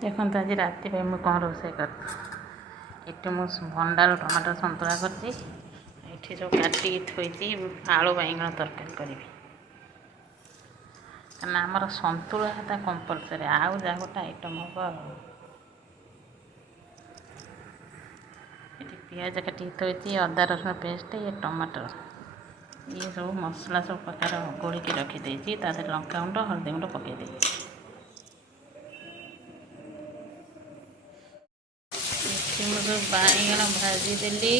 देखो आज राति मुझे कौन रोसे कर भंडार टमाटर सतुला कर सब काटिक थोड़ी आलू बैगण तरकारी करी ना आमर सतुला है कंपलसरी आउ जा गोटे आइटम हम ये पियाज काटिक थोड़ी अदा रसुण पेस्ट ये टमाटर ये सब मसला सब प्रकार गोलिक रखीदे लंका गुंड हल्दी गुंड पकईदे मुझे बैगण भाजीदेली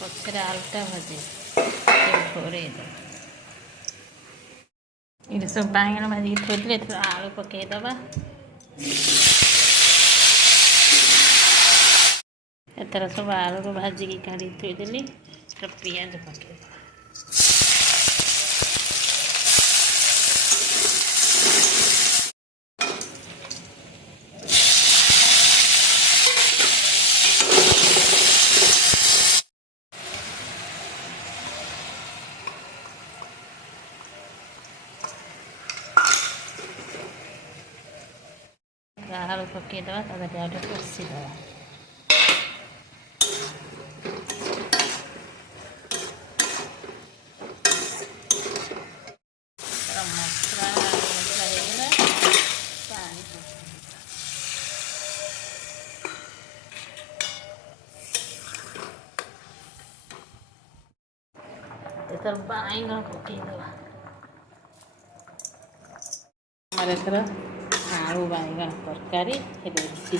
पचर आलुटा भाजी घोरे ये सब बैगण भाजिक थोड़ी आलू पकईदबा एथर सब आलू भाजिक काढ़ी थोड़ी पियाज पकईदबा आलू पकईदबा डायरेक्ट कषीदबा मसला मसला पानी एथर बैगण पकईदबा आलू बैगण तरकारी रेडी।